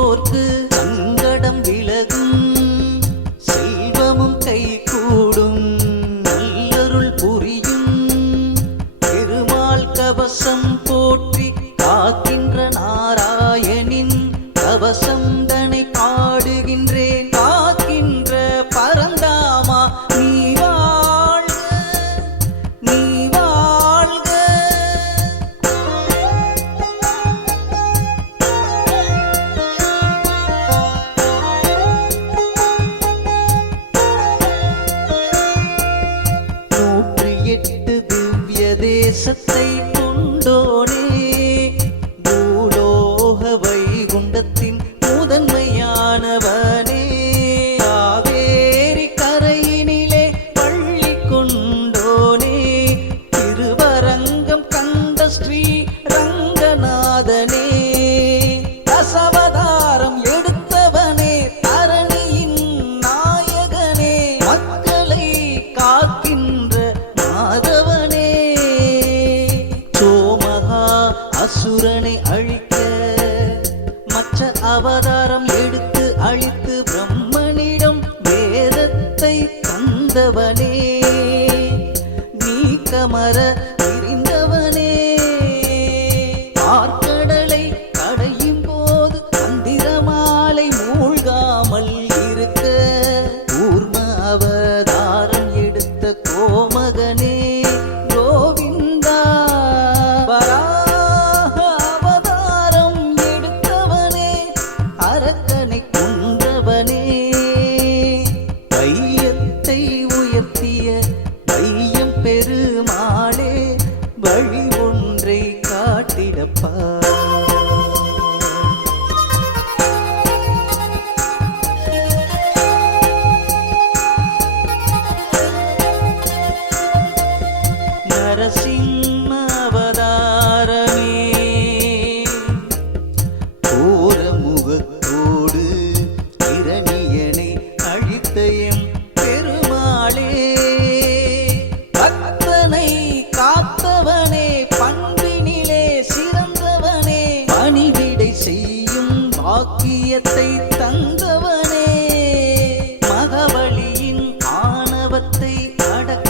செய்வோர்க்கு சங்கடம் விலகும், செல்வமும் கைகூடும், நல்லருள் புரியும் பெருமாள் கவசம் போற்றி காக்கின்ற நாராயணின் கவசம் தனை பாடுகின்றேன். காக்கின்ற பரந்தாமா நீ வாழ்க, நீ வாழ்க. நூற்றி எட்டு திவ்ய தேசத்தை கொண்டோனே, பூலோக வைகுண்டத்தின் முதன்மையானவனே, காவேரி கரையினிலே பள்ளி கொண்டோனே, திருவரங்கம் கண்ட ஸ்ரீ ரங்கநாதனே, தசவதாரம் எடுத்தவனே, தரணியின் நாயகனே, மக்களை காக்கின்ற மாதவனே, சோமகா அசுரனை அழிக்க மற்ற அவதாரம் எடுத்து அழித்து பிரம்மனிடம் வேதத்தை தந்தவனே, நீக்கமர தெரிந்தவனே, பார்க்கடலை கடையும் போது மந்திரமாலை மூழ்காமல் இருக்க கூர்ம அவதாரம் எடுத்த கோமகனே கோவிந்தா, வராக அவதாரம் எடுத்தவனே, அரக்கனை கொன்றவனே, வையத்தை உயர்த்திய வையம் பெருமாளே, வழி ஒன்றை காட்டிடப்பா. நரசிம்ம அவதாரமே, கோரமுகத்தோடு இரணியனை அழித்த எம் பெருமாளே, பக்தனை காத்தவனே, பண்பினிலே சிறந்தவனே, பணிவிடை செய்யும் பாக்கியத்தை தந்தவனே, மகவலியின் ஆணவத்தை அடக்க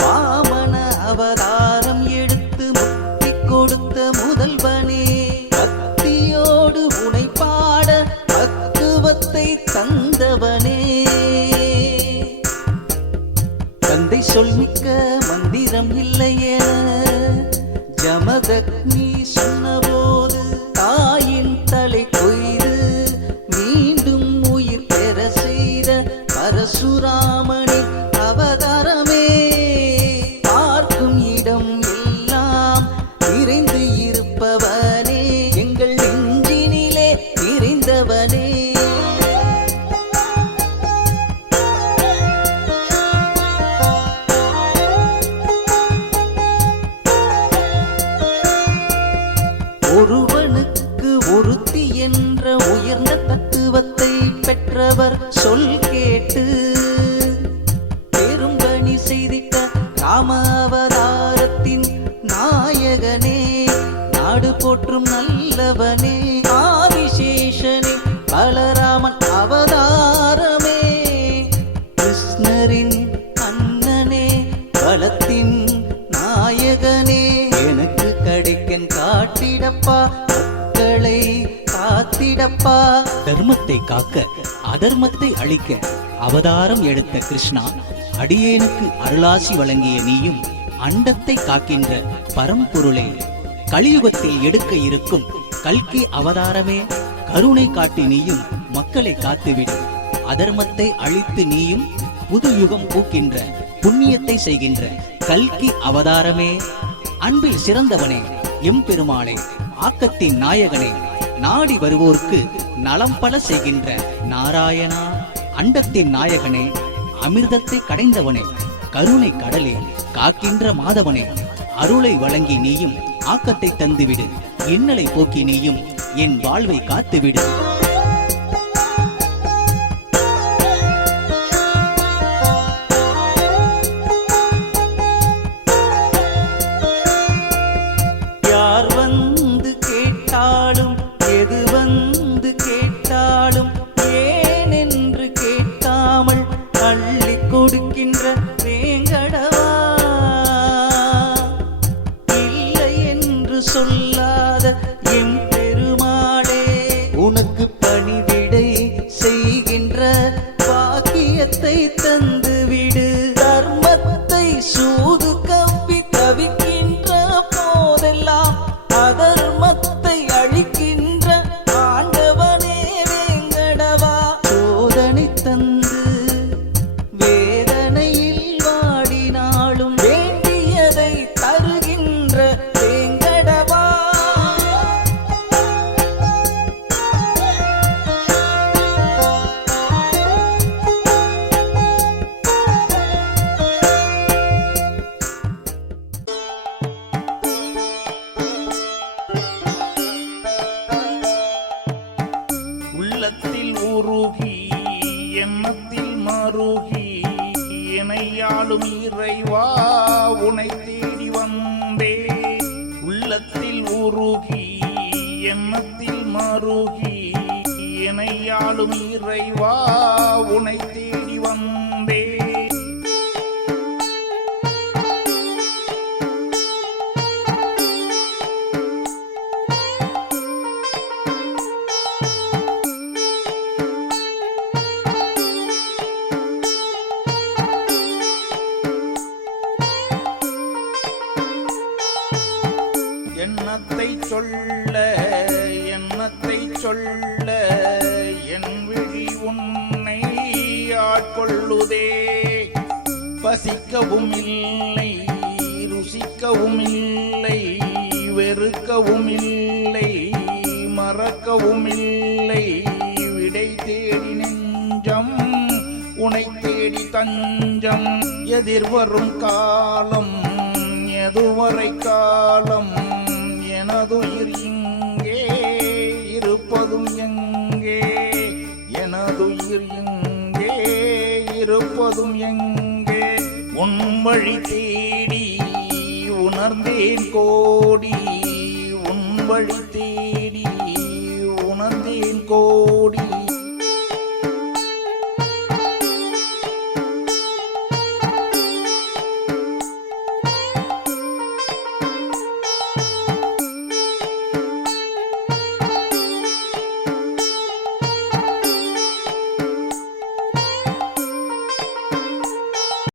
வாமன அவதாரம் எடுத்து முக்தி கொடுத்த முதல்வனே, பக்தியோடு உனை பாட பக்குவத்தை தந்தவனே, தந்தை சொல்மிக்க மந்திரம் இல்லையென ஜமதக்னி சொன்னபோது தாயின் தலை கொய்து மீண்டும் உயிர் பெற செய்த பரசுராமனின் அவதாரமே, பார்க்கும் இடம் எல்லாம் நிறைந்து இருப்பவனே, எங்கள் நெஞ்சினிலே நிறைந்தவனே, ஒருவனுக்கு ஒருத்தி என்ற உயர்ந்த தத்துவத்தை பெற்றவர் சொல் கேட்டு பெரும்பணி செய்திட்ட ராம அவதாரத்தின் நாயகனே, நாடு போற்றும் நல்லவனே, ஆதிசேஷனே, பலராமன் அவதாரமே, கிருஷ்ணரின் அண்ணனே, பலத்தின் நாயகனே, எனக்கு கிடைக்கன் காட்டிடப்பா, மக்களை காத்திடப்பா. தர்மத்தை காக்க அதர்மத்தை அழிக்க அவதாரம் எடுத்த கிருஷ்ணா, அடியேனுக்கு அருளாசி வழங்கிய நீயும் அண்டத்தை காக்கின்ற பரம்பொருளே, கலியுகத்தில் எடுக்க இருக்கும் கல்கி அவதாரமே, கருணை காட்டி நீயும் மக்களை காத்துவிடு, அதர்மத்தை அழித்து நீயும் புது யுகம் பூக்கின்ற புண்ணியத்தை செய்கின்ற கல்கி அவதாரமே, அன்பில் சிறந்தவனே, எம்பெருமாளே, ஆக்கத்தின் நாயகனே, நாடி வருவோர்க்கு நலம் பல செய்கின்ற நாராயணா, அண்டத்தின் நாயகனே, அமிர்தத்தை கடைந்தவனே, கருணை கடலே, காக்கின்ற மாதவனே, அருளை வழங்கி நீயும் ஆக்கத்தை தந்துவிடு, இன்னலை போக்கி நீயும் என் வாழ்வை காத்துவிடு. யார் வந்து கேட்டாலும் எது வந்து கேட்டாலும் ஏன் என்று கேட்காமல் அள்ளி கொடுக்கின்ற வேங்கடவா, இல்லை என்று சொல்லாத எம் பெருமாளே, உனக்கு பணிவிடை செய்கின்ற பாக்கியத்தை தந்துவிடு. தர்மத்தை சூது கவ்வி தவிக்கின்ற போதெல்லாம் அதர்மத்தை அழிக்கின்ற ஆண்டவனே வேங்கடவா, சோதனை தந்து வேதனையில் வாடினாலும் வேண்டியதை தருகின்ற வேங்கடவா. உள்ளத்தில் உருகி எண்ணத்தில் மருகி இணையாளும் இறைவா உனை தேடி வந்தே. உள்ளத்தில் உருகி எண்ணத்தில் மருகி இணையாளும் இறைவா உனை தேடி வந்தே. எண்ணத்தை சொல்ல எண்ணத்தை சொல்ல என் விழி உன்னை ஆட்கொள்ளுதே. பசிக்கவும் இல்லை ருசிக்கவும் இல்லை வெறுக்கவும் இல்லை மறக்கவும் இல்லை. விடை தேடி நெஞ்சம் உனை தேடி தஞ்சம். எதிர்வரும் காலம் எதுவரை காலம் எனதுயிர் இங்கே இருப்பதும் எங்கே, எனதுயிர் இங்கே இருப்பதும் எங்கே. உன் வழி தேடி உணர்ந்தேன் கோடி, உன் வழி தேடி உணர்ந்தேன் கோடி.